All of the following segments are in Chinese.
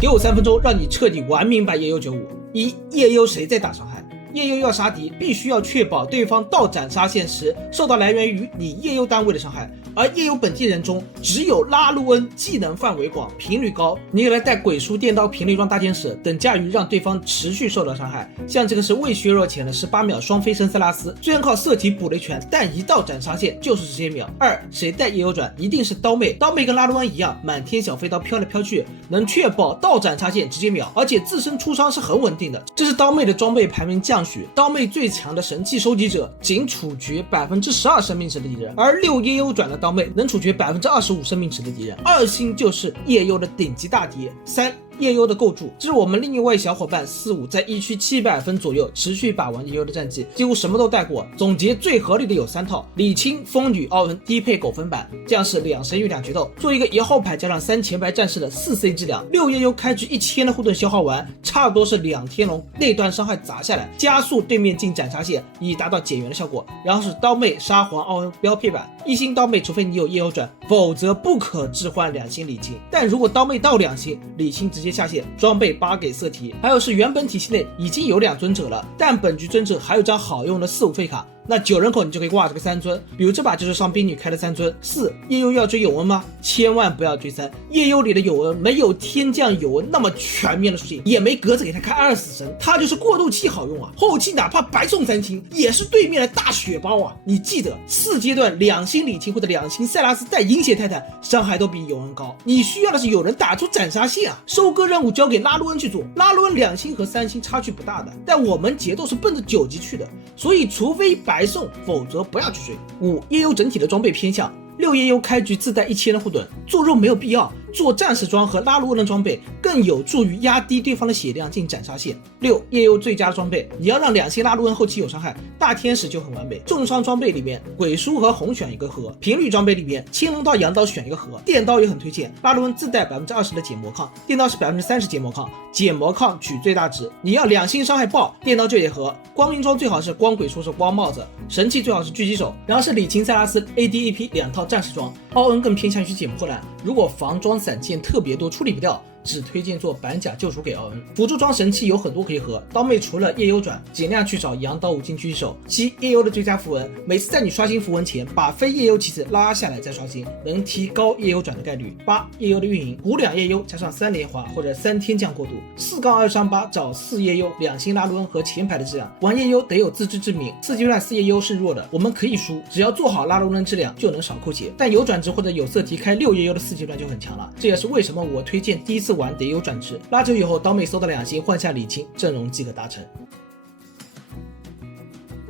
给我3分钟，让你彻底玩明白夜幽95。一、夜幽谁在打伤害？夜幽要杀敌，必须要确保对方到斩杀线时受到来源于你夜幽单位的伤害，而夜幽本地人中只有拉鲁恩技能范围广、频率高，你给他带鬼书、电刀、频率装大天使等驾驭让对方持续受到伤害。像这个是未削弱前的18秒双飞身塞拉斯，虽然靠色体补了一拳，但一到斩杀线就是直接秒。二、谁带夜幽转？一定是刀妹，刀妹跟拉鲁恩一样，满天小飞刀飘来飘去，能确保到斩杀线直接秒，而且自身出伤是很稳定的。这是刀妹的装备排名降序，刀妹最强的神器收集者仅处决12%生命值的敌人，而6夜幽转的刀妹能处决25%生命值的敌人。2星就是夜幽的顶级大敌。3、夜幽的构筑，这是我们另一位小伙伴45在1区700分左右持续把玩夜幽的战绩，几乎什么都带过。总结最合理的有3套：李青、风女、奥恩低配狗分版，这样是2神域2决斗，做一个1号牌加上3前排战士的4C 质量。6夜幽开局1000的护盾消耗完，差不多是2天龙那段伤害砸下来，加速对面进斩杀线，以达到减员的效果。然后是刀妹、沙皇、奥恩标配版，1星刀妹除非你有夜幽转，否则不可置换2星李青。但如果刀妹到2星，李青直接下线，装备8给色题。还有是原本体系内已经有2尊者了，但本局尊者还有张好用的4-5费卡，那9人口你就可以挂这个3尊，比如这把就是上冰女开的3尊。4、夜幽要追永恩吗？千万不要追3，夜幽里的永恩没有天降永恩那么全面的属性，也没格子给他开2死神，他就是过渡期好用啊，后期哪怕白送3星也是对面的大血包啊。你记得4阶段2星李青或者2星塞拉斯带银血泰坦伤害都比永恩高，你需要的是有人打出斩杀线啊。收割任务交给拉鲁恩去做，拉鲁恩2星和3星差距不大的，但我们节奏是奔着9级去的，所以除非白送，否则不要去追。5、夜幽整体的装备偏向，6夜幽开局自带1000的护盾，做肉没有必要，做战士装和拉鲁恩的装备更有助于压低对方的血量进斩杀线。6夜幽最佳的装备，你要让2星拉鲁恩后期有伤害，大天使就很完美。重伤装备里面鬼书和红选一个盒，频率装备里面青龙刀、羊刀选一个盒，电刀也很推荐。拉鲁恩自带20%的减魔抗，电刀是30%减魔抗，减魔抗取最大值。你要2星伤害爆，电刀就得盒。光明装最好是光鬼术是光帽子，神器最好是狙击手，然后是李青、塞拉斯 ADAP 2套战士装。奥恩更偏向于捡破烂，如果防装散件特别多处理不掉，只推荐做板甲救赎给奥恩。辅助装神器有很多可以合，刀妹除了夜幽转，尽量去找羊刀、五金狙击手。7、夜幽的最佳符文，每次在你刷新符文前，把非夜幽棋子拉下来再刷新，能提高夜幽转的概率。8、夜幽的运营，补2夜幽加上3连华或者3天降过渡。4-2-8找4夜幽、2星拉鲁恩和前排的质量。玩夜幽得有自知之明，4阶段4夜幽是弱的，我们可以输，只要做好拉鲁恩质量就能少扣血。但有转职或者有色题开6夜幽的4阶段就很强了，这也是为什么我推荐第一次玩得有转职，拉球以后刀妹搜到2星，换下李青，阵容即可达成。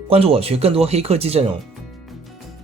关注我学更多黑科技阵容。